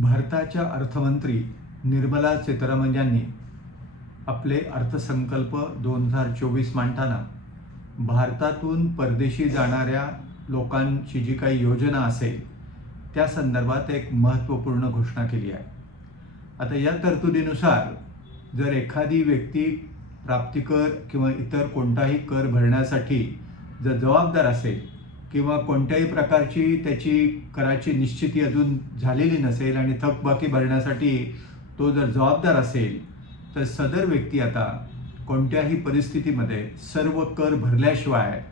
भारताच्या अर्थमंत्री निर्मला सीतारामन यांनी आपले अर्थसंकल्प दोन हजार चोवीस मांडताना भारतातून परदेशी जाणाऱ्या लोकांची जी काही योजना असेल त्या संदर्भात एक महत्त्वपूर्ण घोषणा केली आहे. आता या तरतुदीनुसार जर एखादी व्यक्ती प्राप्तिकर किंवा इतर कोणताही कर भरण्यासाठी जर जबाबदार असेल किंवा कोणत्याही प्रकारची त्याची कराची निश्चिती अजून झालेली नसेल आणि थकबाकी भरण्यासाठी तो जर जबाबदार असेल तर सदर व्यक्ती आता कोणत्याही परिस्थितीमध्ये सर्व कर भरल्याशिवाय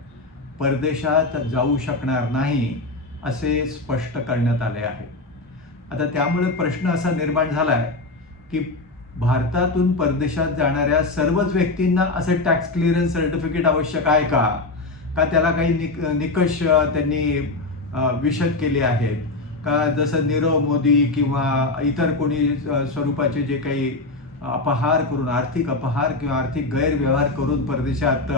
परदेशात जाऊ शकणार नाही असे स्पष्ट करण्यात आले आहे. आता त्यामुळे प्रश्न असा निर्माण झाला आहे की भारतातून परदेशात जाणाऱ्या सर्वच व्यक्तींना असं टॅक्स क्लिअरन्स सर्टिफिकेट आवश्यक आहे का? का त्याला काही निक निकष त्यांनी विशद केले आहेत? का जसं नीरव मोदी किंवा इतर कोणी स्वरूपाचे जे काही अपहार करून आर्थिक अपहार किंवा आर्थिक गैरव्यवहार करून परदेशात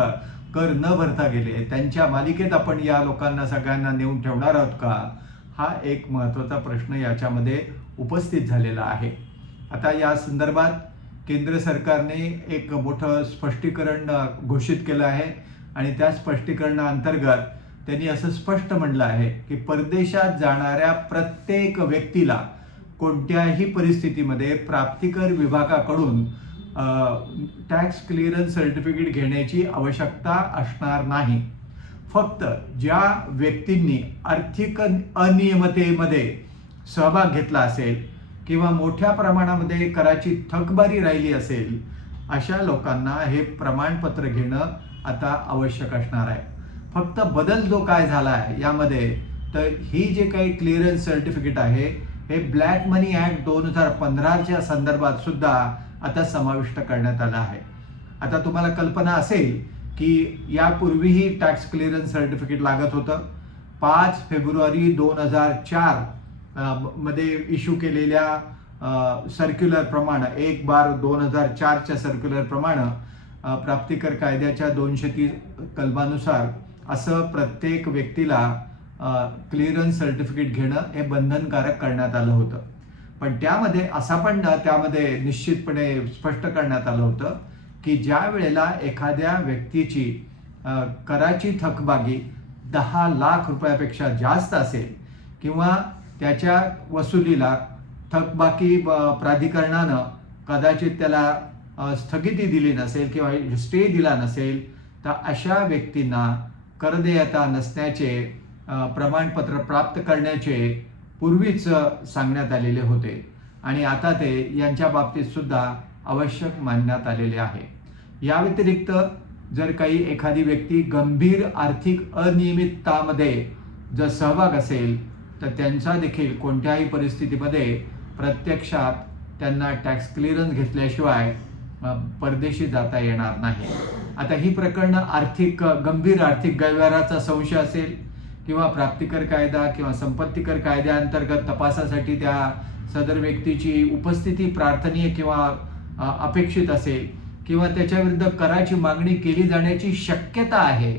कर न भरता गेले त्यांच्या मालिकेत आपण या लोकांना सगळ्यांना नेऊन ठेवणार आहोत का? हा एक महत्त्वाचा प्रश्न याच्यामध्ये उपस्थित झालेला आहे. आता या संदर्भात केंद्र सरकारने एक मोठं स्पष्टीकरण घोषित केलं आहे. आणि त्या स्पष्टीकरणाअंतर्गत त्यांनी असं स्पष्ट म्हटलं आहे की परदेशात जाणाऱ्या प्रत्येक व्यक्तीला कोणत्याही परिस्थितीमध्ये प्राप्तिकर विभागाकडून टॅक्स क्लिअरन्स सर्टिफिकेट घेण्याची आवश्यकता असणार नाही. फक्त ज्या व्यक्तींनी आर्थिक अनियमितेमध्ये सहभाग घेतला असेल किंवा मोठ्या प्रमाणामध्ये कराची थकबारी राहिली असेल अशा लोकांना हे प्रमाणपत्र घेणं आता आवश्यक असणार आहे. फक्त बदल जो काय झाला आहे यामध्ये तर ही जे काही क्लिअरन्स सर्टिफिकेट आहे हे ब्लॅक मनी ॲक्ट दोन हजार पंधराच्या संदर्भात सुद्धा आता समाविष्ट करण्यात आलं आहे. आता तुम्हाला कल्पना असेल की यापूर्वीही टॅक्स क्लिअरन्स सर्टिफिकेट लागत होतं. पाच फेब्रुवारी दोन हजार चारमध्ये इश्यू केलेल्या सर्क्युलर प्रमाणे एक बार दोन हजार चारच्या सर्क्युलर प्रमाणे प्राप्तिकर कायद्याच्या दोनशे तीस कलमानुसार असं प्रत्येक व्यक्तीला क्लिअरन्स सर्टिफिकेट घेणं हे बंधनकारक करण्यात आलं होतं. पण त्यामध्ये असा पण त्यामध्ये निश्चितपणे स्पष्ट करण्यात आलं होतं की ज्या वेळेला एखाद्या व्यक्तीची कराची थकबाकी दहा लाख रुपयापेक्षा जास्त असेल किंवा त्याच्या वसुलीला थकबाकी प्राधिकरणानं कदाचित त्याला स्थगिती दिली नसेल किंवा स्टे दिला नसेल तर अशा व्यक्तींना करदेयता नसण्याचे प्रमाणपत्र प्राप्त करण्याचे पूर्वीच सांगण्यात आलेले होते. आणि आता ते यांच्या बाबतीत सुद्धा आवश्यक मानण्यात आलेले आहे. या व्यतिरिक्त जर काही एखादी व्यक्ती गंभीर आर्थिक अनियमिततामध्ये जर सहभाग असेल तर त्यांचा देखील कोणत्याही परिस्थितीमध्ये प्रत्यक्षात त्यांना टॅक्स क्लिअरन्स घेतल्याशिवाय परदेशी जाता येणार नाही. आता ही प्रकरणं आर्थिक गंभीर आर्थिक गैरव्यवहाराचा संशय असेल किंवा प्राप्तिकर कायदा किंवा संपत्तीकर कायद्याअंतर्गत तपासासाठी त्या सदर व्यक्तीची उपस्थिती प्रार्थनीय किंवा अपेक्षित असेल किंवा त्याच्या विरुद्ध कराची मागणी केली जाण्याची शक्यता आहे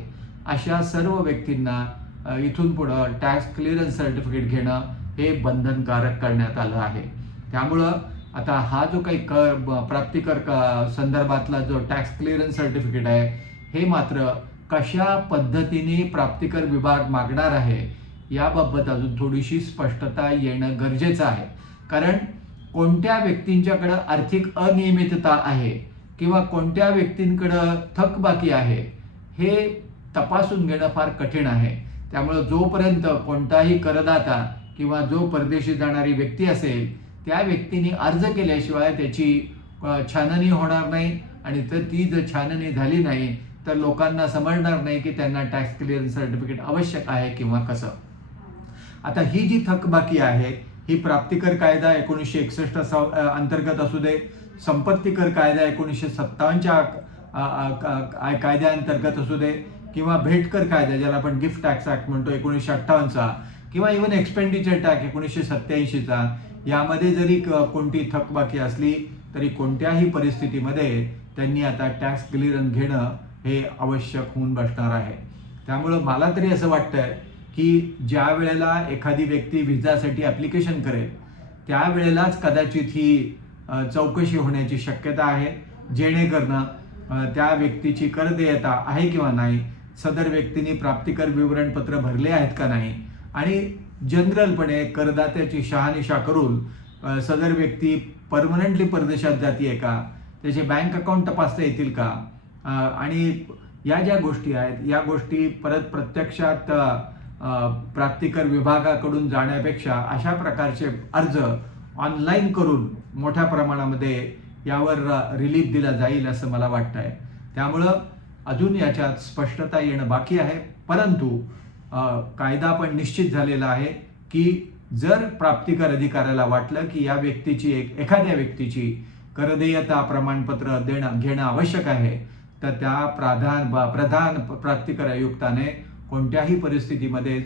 अशा सर्व व्यक्तींना इथून पुढं टॅक्स क्लिअरन्स सर्टिफिकेट घेणं हे बंधनकारक करण्यात आलं आहे. त्यामुळं आता हा जो काही कर प्राप्तिकर का संदर्भातला जो टॅक्स क्लिअरन्स सर्टिफिकेट आहे हे मात्र कशा पद्धतीने प्राप्तिकर विभाग मागणार आहे याबाबत अजून थोडीशी स्पष्टता येणं गरजेचं आहे. कारण कोणत्या व्यक्तींच्याकडं आर्थिक अनियमितता आहे किंवा कोणत्या व्यक्तींकडं थकबाकी आहे हे तपासून घेणं फार कठीण आहे. त्यामुळं जोपर्यंत कोणताही करदाता किंवा जो परदेशी जाणारी व्यक्ती असेल त्या व्यक्तीने अर्ज केल्याशिवाय त्याची छाननी होणार नाही आणि तर ती जर छाननी झाली नाही तर लोकांना समजणार नाही की त्यांना टॅक्स क्लिअरन्स सर्टिफिकेट आवश्यक आहे किंवा कसं. आता ही जी थकबाकी आहे ही प्राप्तिकर कायदा एकोणीसशे एकसष्ट अंतर्गत असू दे संपत्ती कर कायदा एकोणीसशे सत्तावन्नच्या कायद्याअंतर्गत असू दे किंवा भेटकर कायदा ज्याला आपण गिफ्ट टॅक्स ऍक्ट म्हणतो एकोणीसशे अठ्ठावन्नचा किंवा इव्हन एक्सपेंडिचर टॅक्स एकोणीसशे सत्याऐंशीचा यामध्ये जरी कोणती थकबाकी असली तरी कोणत्याही परिस्थितीमध्ये त्यांनी आता टॅक्स क्लिअरन्स घेणं हे आवश्यक होऊन बसणार आहे. त्यामुळं मला तरी असं वाटतंय की ज्या वेळेला एखादी व्यक्ती व्हिजासाठी ॲप्लिकेशन करेल त्यावेळेलाच कदाचित ही चौकशी होण्याची शक्यता आहे. जेणेकरून त्या व्यक्तीची कर देयता आहे किंवा नाही सदर व्यक्तीने प्राप्तिकर विवरणपत्र भरले आहेत का नाही आणि जनरलपणे करदात्याची शहानिशा करून सदर व्यक्ती परमनंटली परदेशात जाते का? त्याचे बँक अकाउंट तपासता येतील का? आणि या ज्या गोष्टी आहेत या गोष्टी परत प्रत्यक्षात प्राप्तिकर विभागाकडून जाण्यापेक्षा अशा प्रकारचे अर्ज ऑनलाईन करून मोठ्या प्रमाणामध्ये यावर रिलीफ दिला जाईल असं मला वाटतं आहे त्यामुळं अजून याच्यात स्पष्टता येणं बाकी आहे. परंतु कायदा पण निश्चित झालेला आहे की जर प्राप्तिकर अधिकाऱ्याला वाटलं की या व्यक्तीची एक एखाद्या व्यक्तीची करदेयता प्रमाणपत्र देणं घेणं आवश्यक आहे तर त्या प्राधान प्रधान प्राप्तिकर आयुक्ताने कोणत्याही परिस्थितीमध्ये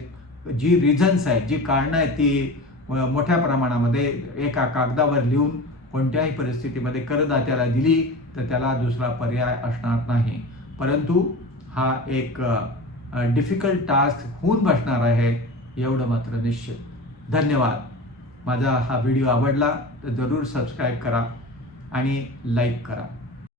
जी रिझन्स आहेत जी कारणं आहेत ती मोठ्या प्रमाणामध्ये एका कागदावर लिहून कोणत्याही परिस्थितीमध्ये करदात्याला दिली तर त्याला दुसरा पर्याय असणार नाही. परंतु हा एक डिफिकल्ट टास्क होऊन बसणार आहे एवढं मात्र निश्चित. धन्यवाद. माझा हा व्हिडिओ आवडला तर जरूर सबस्क्राईब करा आणि लाईक करा.